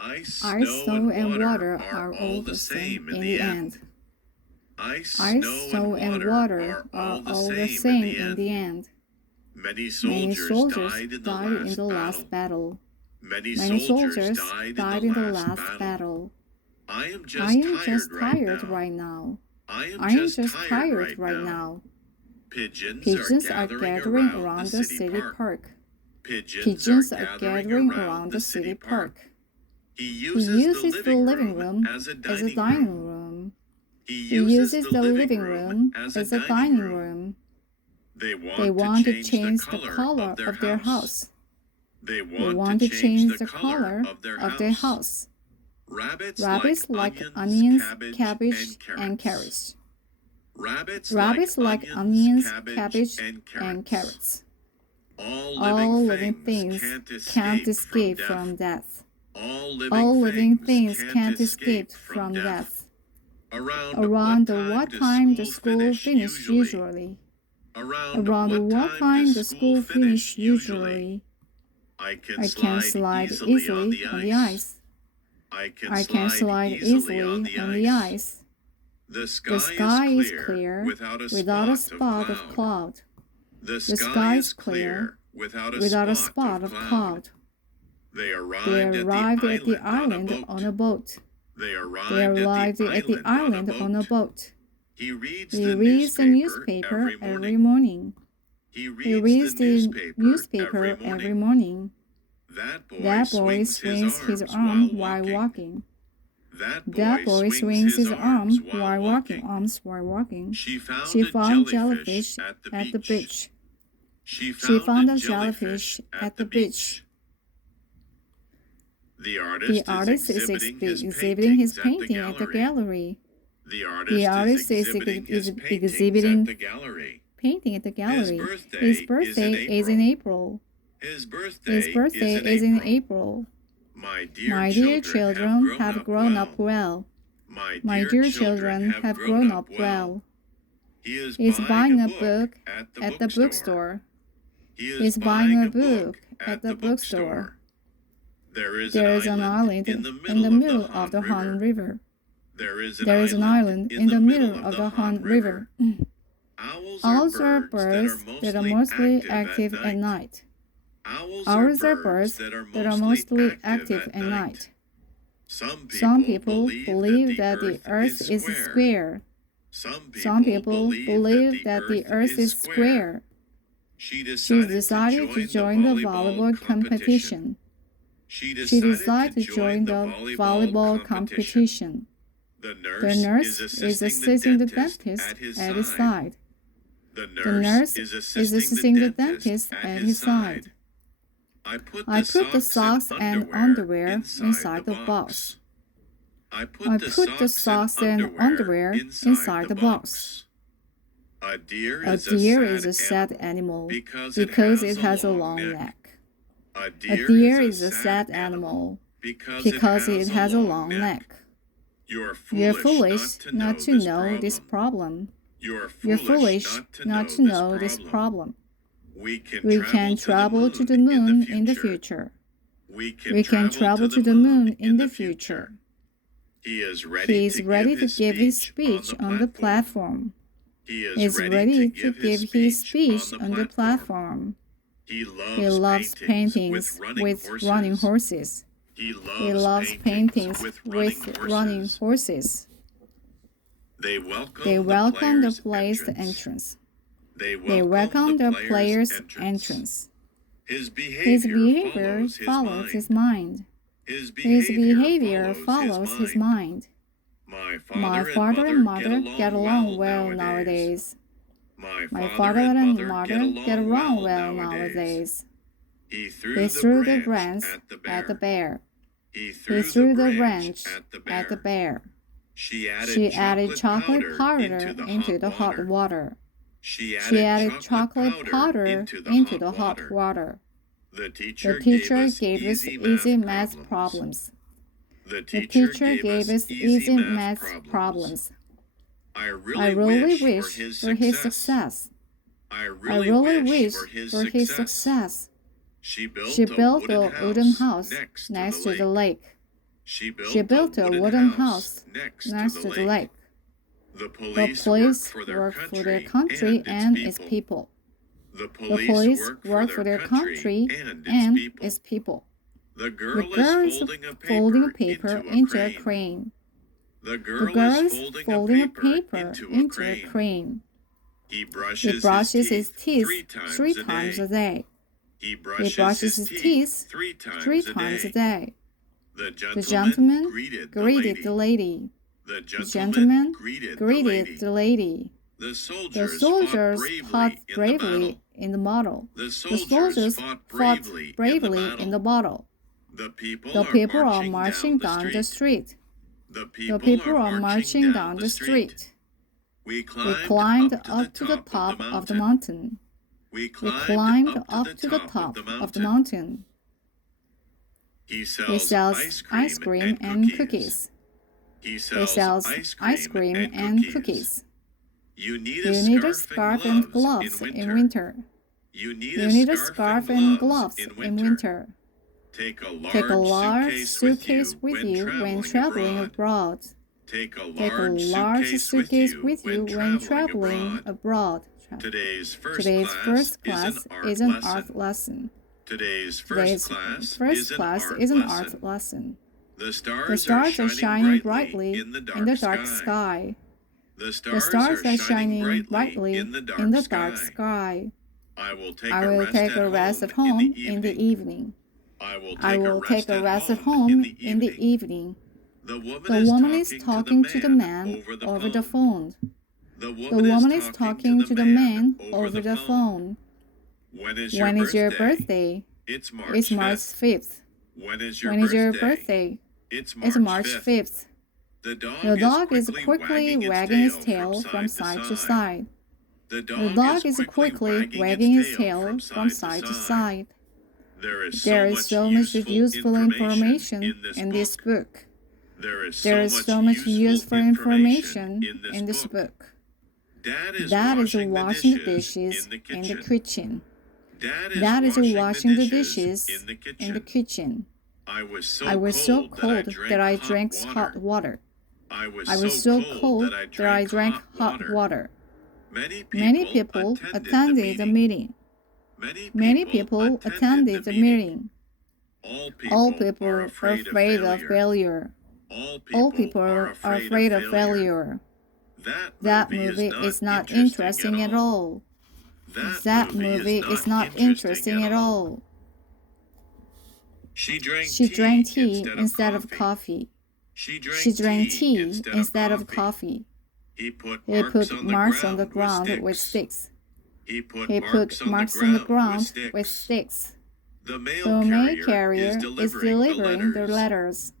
Ice, snow, and water are all the same in the end. Ice, snow, and water are all the same in the end. Many soldiers died in the last battle. Many soldiers died in the last battle. I am just tired right now. I am just tired right now. Pigeons are gathering around the city park. Pigeons are gathering around the city park. He uses the living room as a dining room. He uses the living room as a dining room. They want to change the color of their house. They want to change the color of their house. Rabbits like onions, cabbage, and carrots. Rabbits like onions, cabbage, and carrots. All living things can't escape from death. All living things can't escape from death. Around what time the school finish usually? Around what time the school finish usually? I can slide easily on the ice. I can slide easily on the ice. The sky is clear without a spot of cloud. The sky is clear without a spot of cloud. They arrived at the island on a boat. They arrived at the island on a boat. He reads the newspaper every morning. He reads the newspaper every morning. That boy swings his arm while walking. That boy swings his arms while walking. She found jellyfish at the beach. She found a jellyfish at the beach. The artist is exhibiting his painting at the gallery. The artist is exhibiting painting at the gallery. His birthday is in April. My dear children have grown up well. My dear children have grown up well. He is buying a book at the bookstore. He is buying a book at the bookstore. There is an island in the middle of the Han River. There is an island in the middle of the Han River. Owls are birds that are mostly active at night. Owls are birds that are mostly active at night. Some people believe that the earth is square. Some people believe that the earth is square. She decided to join the volleyball competition. The nurse is assisting the dentist at his side. I put the socks and underwear inside the box. A deer is a sad animal because it has a long neck. A deer is a sad animal because it has a long neck. You're foolish not to know this problem. We can travel to the moon in the future. He is ready to give his speech on the platform. He loves paintings with running horses. They welcome the player's entrance. His behavior follows his mind. My father and mother get along well nowadays. He threw the wrench at the bear. She added chocolate powder into the hot water. The teacher gave us easy math problems. I really wish for his success. She built a wooden house next to the lake. She built a wooden house next to the lake. The police work for their country and its people. The police work for their country and its people. The girl is folding a paper into a crane. The girl is folding a paper into a crane. He brushes his teeth 3 times a day. He brushes his teeth 3 times a day. The gentleman greeted the lady. The gentleman greeted the lady. The soldiers fought bravely in the battle. The soldiers fought bravely in the battle. The people are marching down the street. The people are marching down the street. We climbed up to the top of the mountain. We climbed up to the top of the mountain. He sells ice cream and cookies. He sells ice cream and cookies. You need a scarf and gloves in winter. You need a scarf and gloves in winter. Take a large suitcase with you when traveling abroad. Take a large suitcase with you when traveling abroad. Today's first class is an art lesson. Today's first class is an art lesson. The stars are shining brightly in the dark sky. The stars are shining brightly in the dark sky. I will take a rest at home in the evening. I will take a rest at home in the evening. The woman is talking to the man over the phone. The woman is talking to the man over the phone. When is your birthday? It's March 5th. When is your birthday? It's March 5th. The dog is quickly wagging its tail from side to side. The dog is quickly wagging its tail from side to side. There is so much useful information in this book. There is so much useful information in this book. Dad is washing the dishes in the kitchen. Dad is washing the dishes in the kitchen. I was so cold that I drank hot water. I was so cold that I drank hot water. Many people attended the meeting. Many people attended the meeting. All people are afraid of failure. All people are afraid of failure. That movie is not interesting at all. That movie is not interesting at all. She drank tea instead of coffee. She drank tea instead of coffee. He put marks on the ground with sticks. He put marks on the ground with sticks. The mail carrier is delivering the letters.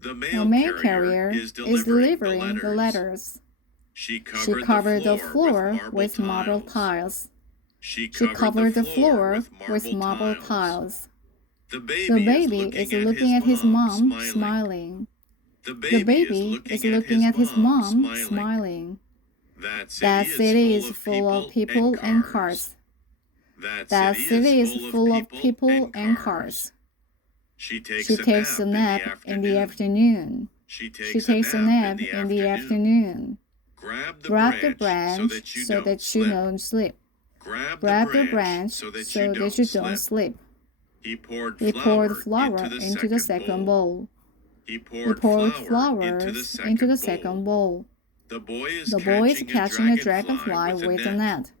The mail carrier is delivering the letters. She covered the floor with marble tiles. She covered the floor with marble tiles. The baby is looking at his mom, smiling. The baby is looking at his mom, smiling. That city is full of people and cars. That city is full of people and cars. She takes a nap in the afternoon. She takes a nap in the afternoon. Grab the branch so that you don't sleep. Grab the branch so that you don't sleep. He poured flour into the second bowl. He poured flowers into the second bowl. The boy is catching a dragonfly with a net.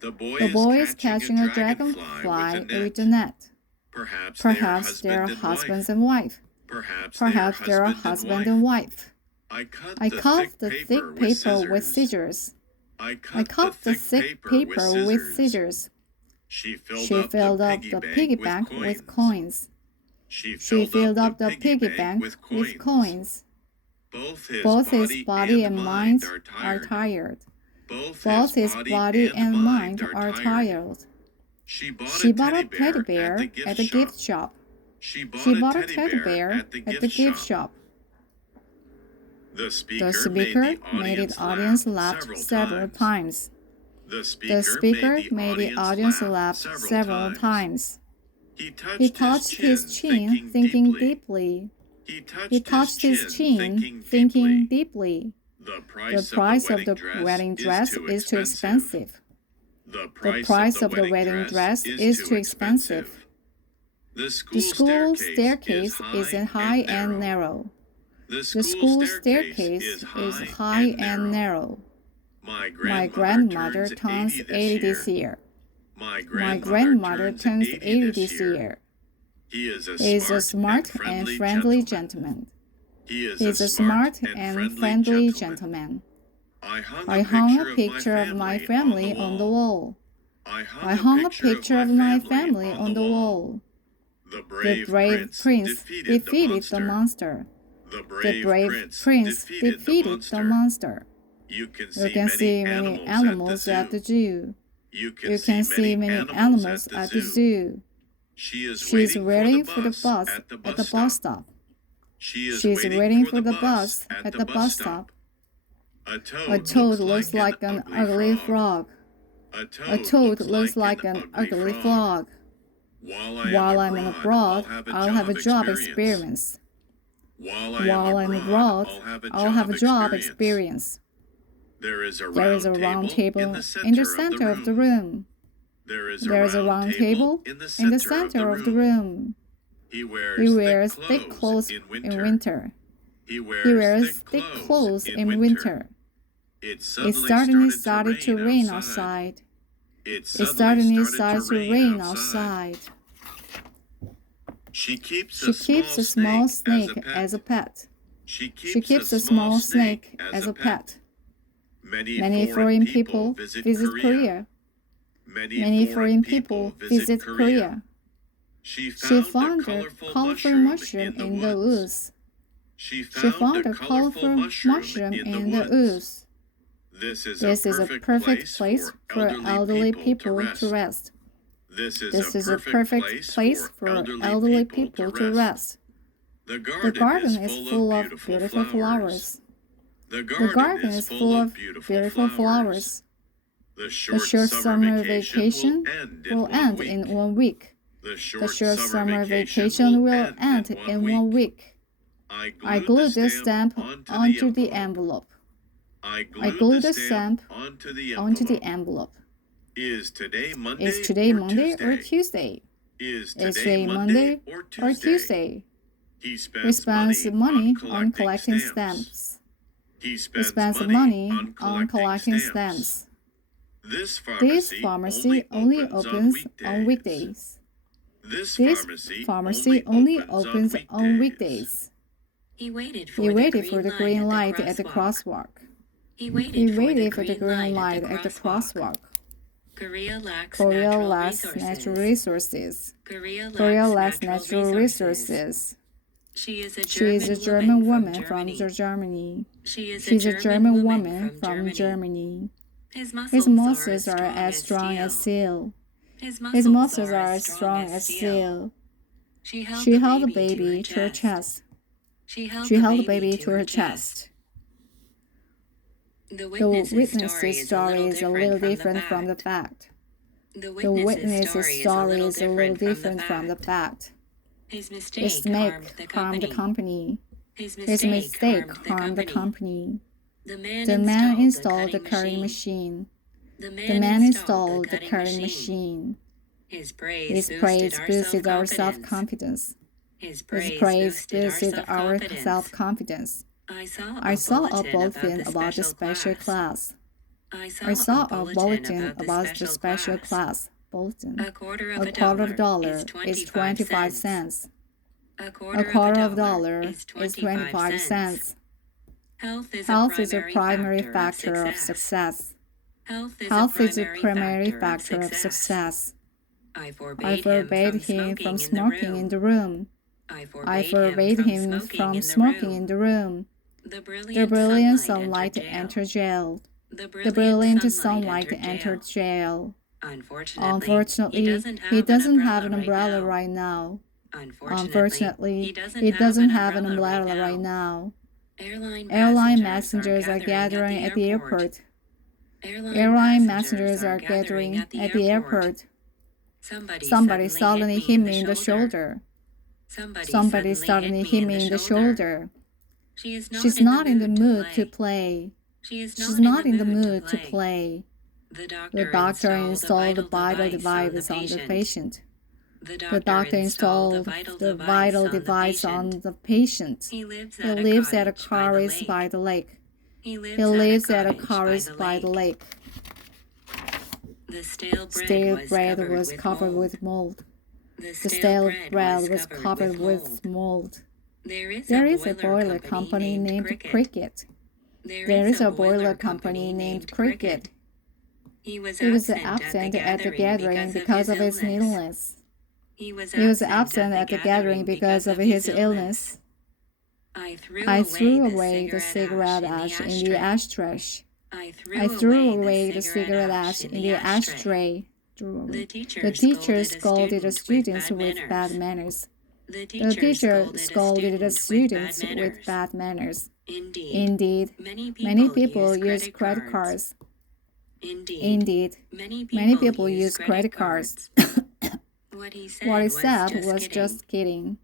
The boy is catching a dragonfly with a net. Perhaps they are husbands and wife. Perhaps they are husband and wife. I cut the thick paper with scissors. I cut the thick paper with scissors. She filled up the piggy bank with coins. She filled up the piggy bank with coins. Both his body and mind are tired. Both his body and mind are tired. She bought a teddy bear at the gift shop. She bought a teddy bear at the gift shop. The speaker made the audience laugh several times. The speaker made the audience laugh several times. He touched his chin, thinking deeply. He touched his chin, thinking deeply. The price of the wedding dress is too expensive. The price of the wedding dress is too expensive. The school staircase is high and narrow. The school staircase is high and narrow. My grandmother turns 80 this year. My grandmother turns 80 this year. He is a smart and friendly gentleman. He is a smart and friendly gentleman. I hung a picture of my family on the wall. I hung a picture of my family on the wall. The brave prince defeated the monster. The brave prince defeated the monster. You can see many animals at the zoo. You can see many animals at the zoo. She is waiting for the bus at the bus stop. She is waiting for the bus at the bus stop. A toad looks like an ugly frog. A toad looks like an ugly frog. While I'm abroad, I'll have a job experience. While I'm abroad, I'll have a job experience. There is a round table in the center of the room. There is a round table in the center of the room. He wears thick clothes in winter. He wears thick clothes in winter. It suddenly started to rain outside. It suddenly started to rain outside. She keeps a small snake as a pet. She keeps a small snake as a pet. Many foreign people visit Korea. Many foreign people visit Korea. She found a colorful mushroom in the woods. She found a colorful mushroom in the woods. This is a perfect place for elderly people to rest. This is a perfect place for elderly people to rest. The garden is full of beautiful flowers. The garden is full of beautiful flowers. The short summer vacation will end in 1 week. The short summer vacation will end in 1 week. I glued the stamp onto the envelope. I glued the stamp onto the envelope. Is today Monday or Tuesday? Is today Monday or Tuesday? He spends money on collecting stamps. He spends money on collecting stamps. This pharmacy only opens on weekdays. This pharmacy only opens on weekdays. He waited for the green light at the crosswalk. He waited for the green light at the crosswalk. Korea lacks natural resources. Korea lacks natural resources. She is a German woman from Germany. She's a German woman from Germany. His muscles are as strong as steel. His muscles are as strong as steel. She held the baby to her chest. She held the baby to her chest. The witness's story is a little different from the fact. The witness's story is a little different from the fact. His mistake harmed the company. His mistake harmed the company. The man installed the cutting machine. The man installed the cutting machine. His praise boosted our self-confidence. His praise boosted our self-confidence. I saw a bulletin about the special class. I saw a bulletin about the special class. Bulletin. A quarter of a dollar is 25 cents. A quarter of a dollar is 25 cents. Health is a primary factor of success. Health is a primary factor of success. I forbade him from smoking in the room. I forbade him from smoking in the room. The brilliant sunlight entered jail. The brilliant sunlight entered jail. Unfortunately, he doesn't have an umbrella right now. Unfortunately, he doesn't have an umbrella right now. Airline passengers are gathering at the airport. Airline passengers are gathering at the airport. Somebody suddenly hit me in the shoulder. Somebody suddenly hit me in the shoulder. She's not in the mood to play. She's not in the mood to play. The doctor installed the vital device on the patient. The doctor installed the vital device on the patient. He lives at a cottage by the lake. He lives at a cottage by the lake. The stale bread was covered with mold. The stale bread was covered with mold. There is a boiler company named Cricket. There is a boiler company named Cricket. He was absent at the gathering because of his illness. He was absent at the gathering because of his illness. I threw away the cigarette ash in the ashtray. I threw away the cigarette ash in the ashtray. The teacher scolded the students with bad manners. The teacher scolded the students with bad manners. Indeed, many people use credit cards. Indeed, many people use credit cards. What he said was just kidding.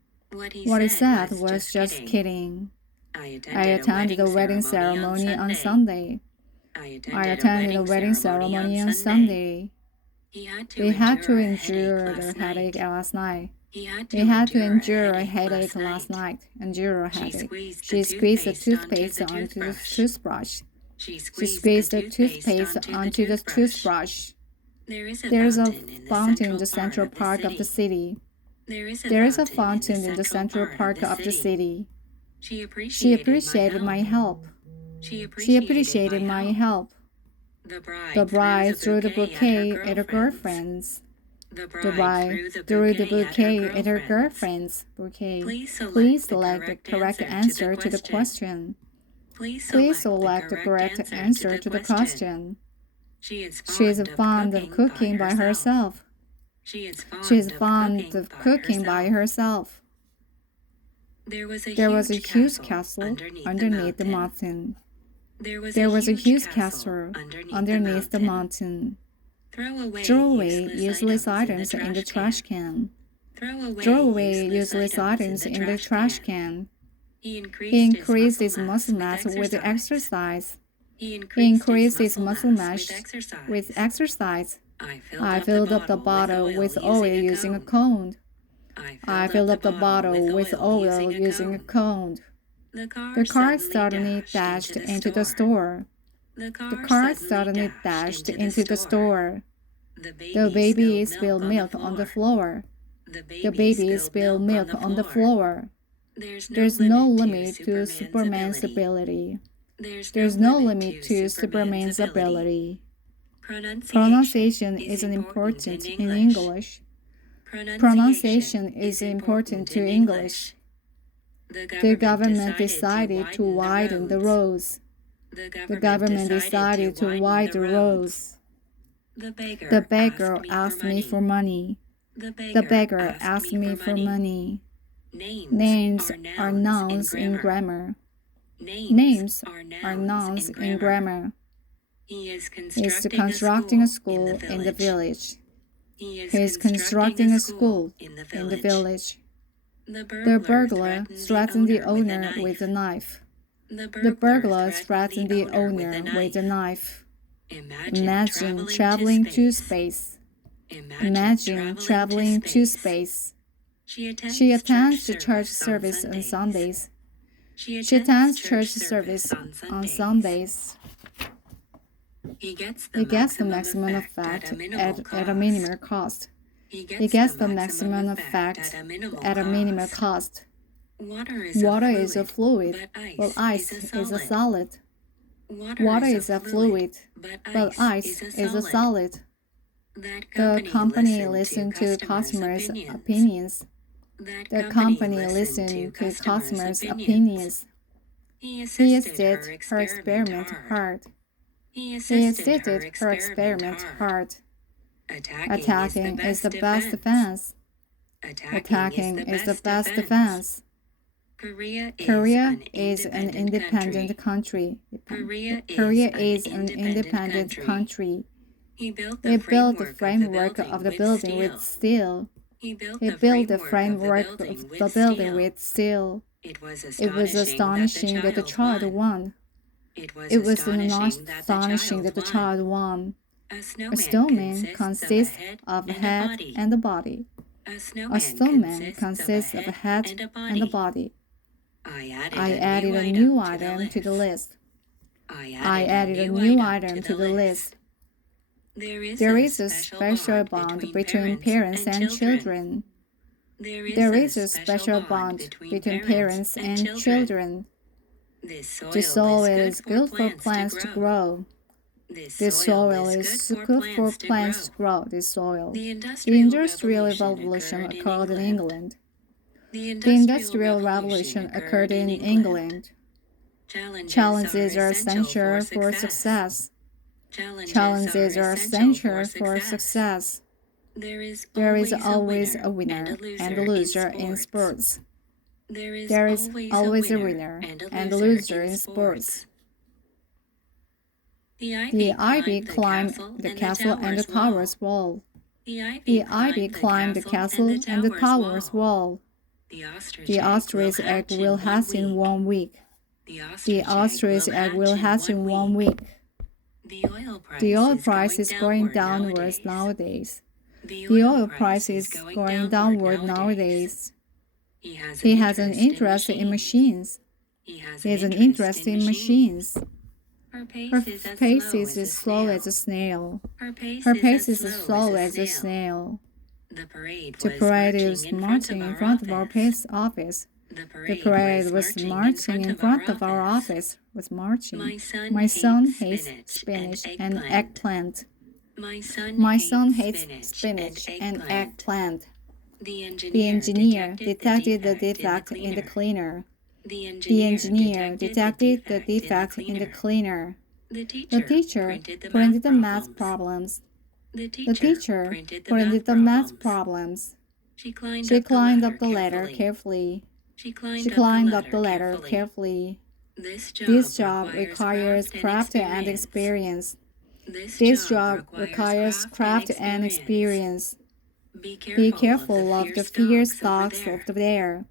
What he said was just kidding. I attended the wedding ceremony on Sunday. He had to endure the headache last night. She squeezed the toothpaste onto the toothbrush. There is a fountain in the central park of the city. She appreciated my help. The bride threw the bouquet at her girlfriend's. Please select the correct answer to the question. She is fond of cooking by herself. There was a huge castle underneath the mountain. Throw away useless items in the trash can. He increased his muscle mass with exercise. I filled up the bottle with oil using a comb. The car suddenly dashed into the store. The baby spilled milk on the floor. There's no limit to Superman's ability. Pronunciation is important in English. The government decided to widen the roads. The beggar asked me for money. Names are nouns in grammar. He is constructing a school in the village. The burglar threatened the owner with a knife. Imagine traveling to space. She attends the church service on Sundays. He gets the maximum effect at a minimal cost. Water is a fluid, while ice is a solid. The company listened to customers' opinions. He assisted her experiment hard. Attacking is the best defense. Korea is an independent country. He built the framework of the building with steel. He built the framework of the building with steel. It was It was astonishing that the child won. It was It was astonishing that the child won. A A snowman consists of a head and a body. A snowman consists of a head and a body. I added a new item to the list. I added a new item to the list. There is a special bond between parents and children. There is a special bond between parents and children. The soil is good for plants to grow. The soil is good for plants to grow. The industrial revolution occurred in England. The Industrial Revolution occurred in England. Challenges are essential for success. Challenges are essential for success. There is always a winner and a loser in sports. There is always a winner and a loser in sports. The ivy climbed the castle and the tower's wall. The ivy climbed the castle and the tower's wall. The ostrich egg will hatch in 1 week. The ostrich egg will hatch in 1 week. The oil price is going downwards nowadays. The oil price is going downward nowadays. He has an interest in machines. He has an interest in machines. Her pace is as slow as a snail. Her pace is as slow as a snail. The parade was marching in front of our post office. The parade was marching in front of our office. My son hates spinach and eggplant. My son hates spinach and eggplant. The engineer detected the defect in the cleaner. The engineer detected the defect in the cleaner. The teacher printed the math problems. The teacher printed the math problems. She climbed up the ladder carefully. This job requires craft and experience. This job requires craft and experience. Be careful of the fierce dogs over there.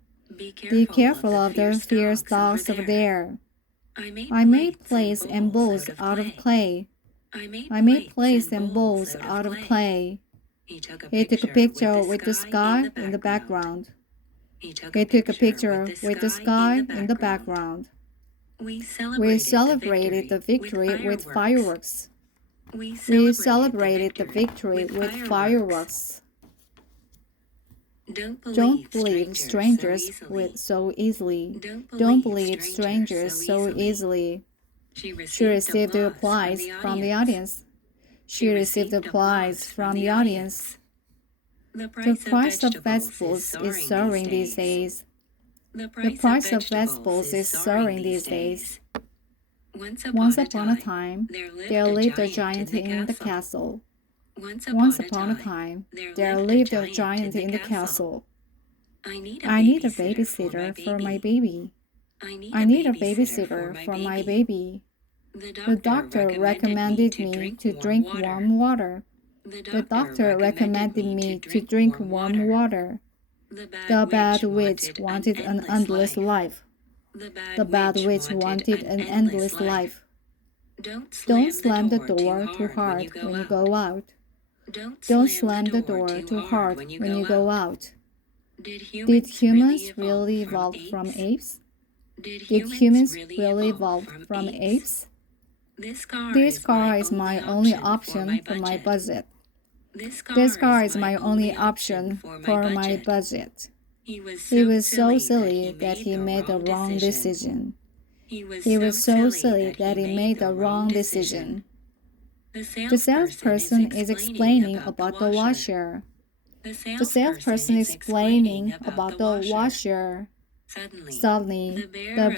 Be careful of the fierce dogs over there. I made plates and bowls out of clay. He took a picture with the sky in the background. We celebrated the victory with fireworks. Don't believe strangers so easily. She received applause from the audience. The price of vegetables is soaring these days. Once upon a time, there lived a giant in the castle. I need a babysitter for my baby. The doctor recommended me to drink warm water. The bad witch wanted an endless life. Don't slam the door too hard when you go out. Did humans really evolve from apes? This car is my only option for my budget. He was so silly that he made the wrong decision. The salesperson is explaining about the washer. Suddenly, the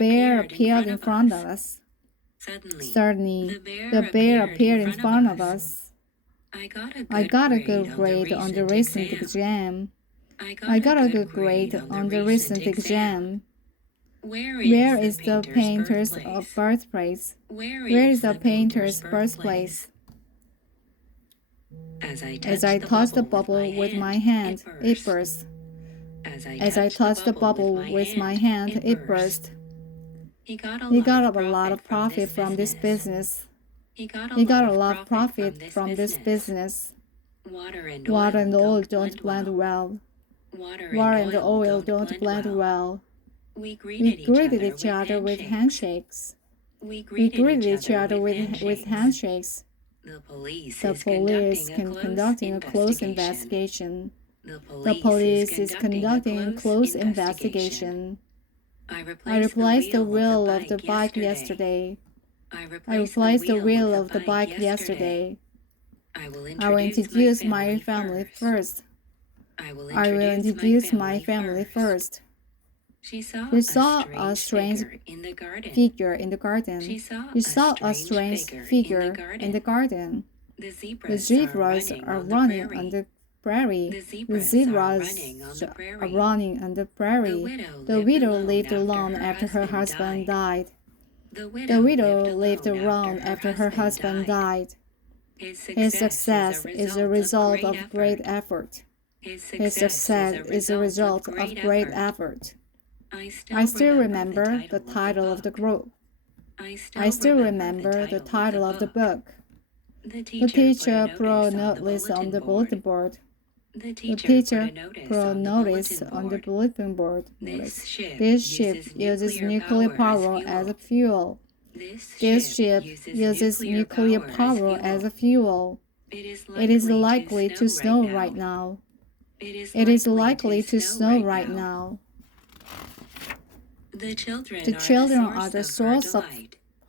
bear appeared in front of us. I got a good grade on the recent exam. Where is the painter's birthplace? As I touched the bubble with my hand, it burst. As I touched the bubble with my hand, it burst. He got a lot of profit from this business. He got a lot of profit from this business. Water and oil don't blend well. Water and oil don't blend well. We greeted each other with handshakes. We greeted each other with handshakes. The police is conducting a close investigation. The police is conducting a close investigation. I replaced the wheel of the bike yesterday. I replaced the wheel of the bike yesterday. I will introduce my family first. I will introduce my family first. She saw a strange figure in the garden. She saw a strange figure in the garden. The zebras are running on the prairie. The zebras are running on the prairie. The widow lived alone after her husband died. The widow lived alone after her husband died. His success is a result of great effort. His success is a result of great effort. I still remember the title of the group. I still remember the title of the book. The teacher put a notice on the bulletin board. The teacher put a notice on the bulletin board. This ship uses nuclear power as a fuel. This ship uses nuclear power as a fuel. It is likely to snow right now. It is likely to snow right now. The children are the source of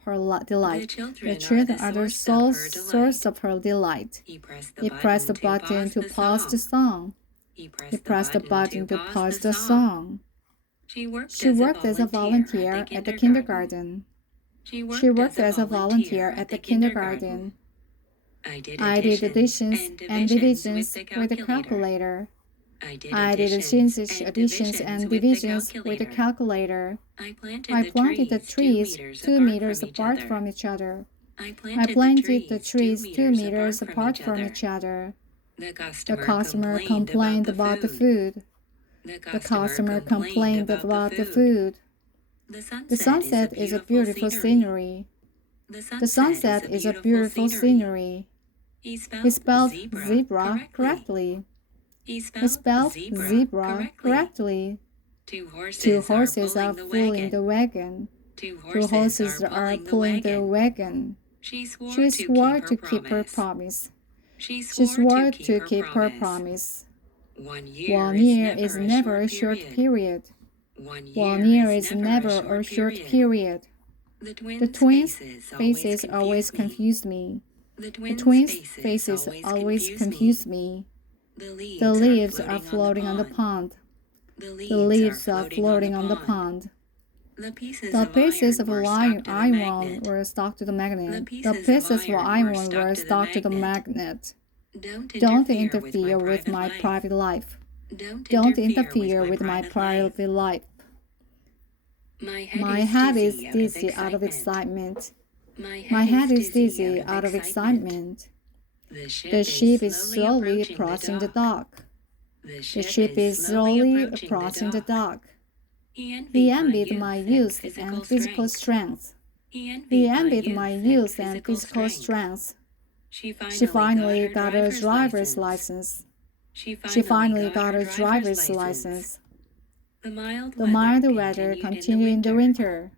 her delight. The children are the source of her delight. He pressed the button to pause the song. He pressed the button to pause the song. She worked as a volunteer at the kindergarten. She worked as a volunteer at the kindergarten. I did additions and divisions with a calculator. I did additions and divisions with a calculator. I planted the trees 2 meters apart from each other. I planted the trees 2 meters apart from each other. The customer complained about the food. The customer complained about the food. The sunset is a beautiful scenery. The sunset is a beautiful scenery. He spelled zebra correctly. He spelled zebra correctly. 2 horses are pulling the wagon. 2 horses are pulling the wagon. She swore to keep her promise. She swore to keep her promise. 1 year is never a short period. 1 year is never a short period. The twins' faces always confuse me. The twins' faces always confuse me. The leaves are floating on the pond. The leaves are floating on the pond. The pieces of iron were stuck to the magnet. The pieces of iron were stuck to the magnet. Don't interfere with my private life. Don't interfere with my private life. My head is dizzy out of excitement. My head is dizzy out of excitement. The ship is slowly approaching the dock. The ship is slowly approaching the dock. He envied my youth and physical strength. He envied my youth and physical strength. She finally got a driver's license. She finally got a driver's license. The mild weather continued in the winter.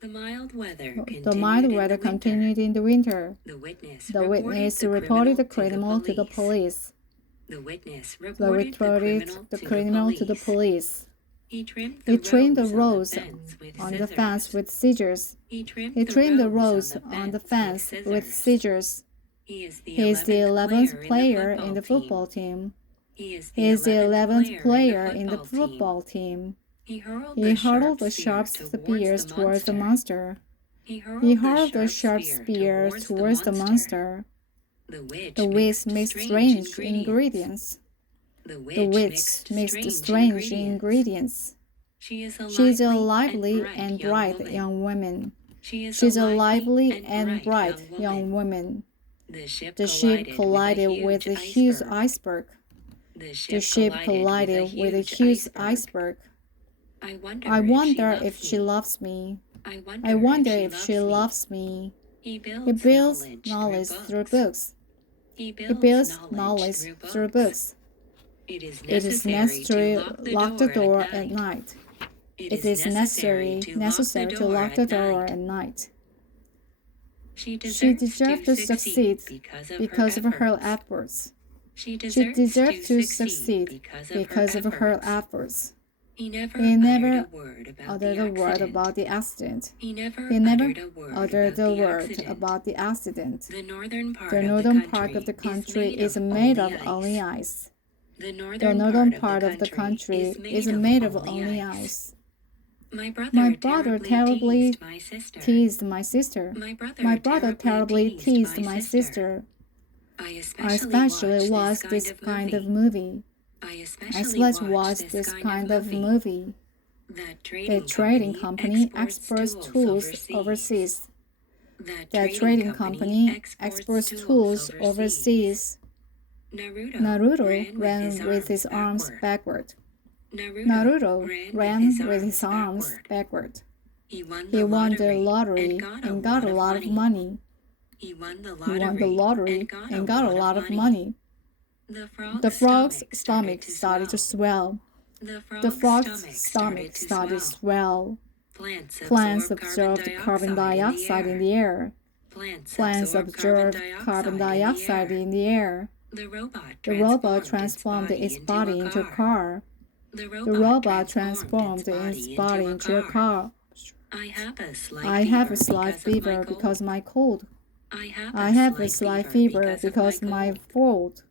The mild weather continued in the winter. The witness reported the criminal to the police. The witness reported the criminal to the police. He trimmed the rows on the fence with scissors. He trimmed the rows on the fence with scissors. He is the 11th player in the football team. He is the 11th player in the football team. He hurled the sharp spears towards the monster. He hurled the sharp spears towards the monster. The witch mixed strange ingredients. The witch mixed strange ingredients. She is a lively and bright young woman. She is a lively and bright young woman. The ship collided with a huge iceberg. The ship collided with a huge iceberg. I wonder if she loves me. I wonder if she loves me. He builds knowledge through books. He builds knowledge through books. It is necessary to lock the door at night. It is necessary to lock the door at night. She deserves to succeed because of her efforts. She deserves to succeed because of her efforts. He never uttered a word about the accident. He never uttered a word about the accident. The northern part of the country is made of only ice. The northern part of the country is made of only ice. My brother terribly teased my sister. My brother terribly teased my sister. I especially watched this kind of movie. The trading company exports tools overseas. The trading company exports tools overseas. Naruto ran with his arms backward. Naruto ran with his arms backward. He won the lottery and got a lot of money. He won the lottery and got a lot of money. The frog's stomach started to swell. The frog's stomach started to swell. Plants observed carbon dioxide in the air. Plants observed carbon dioxide in the air. The robot transformed its body into a car. The robot transformed its body into a car. I have a slight fever because my cold. I have a slight fever because my cold.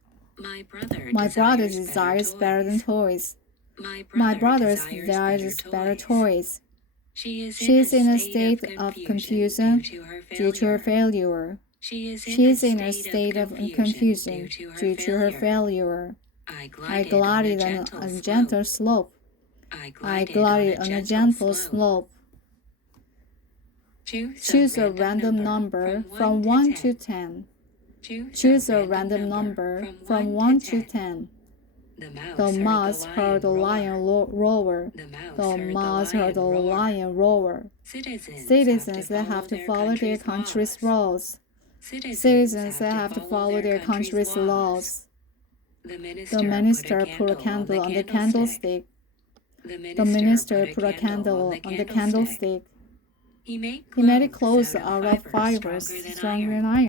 My brother desires better than toys. My brother desires better toys. She is in a state of confusion due to her failure. She is in a state of confusion due to her failure. I glided on a gentle slope. I glided on a gentle slope. Choose a random number from 1 to 10. Choose a random number from 1 to 10. The mouse heard the lion roar. The mouse heard the lion roar. Citizens that have to follow their country's laws. Citizens that have to follow their country's laws. The minister put a candle on the candlestick. The minister put a candle on the candlestick. He made clothes out of fibers stronger than iron.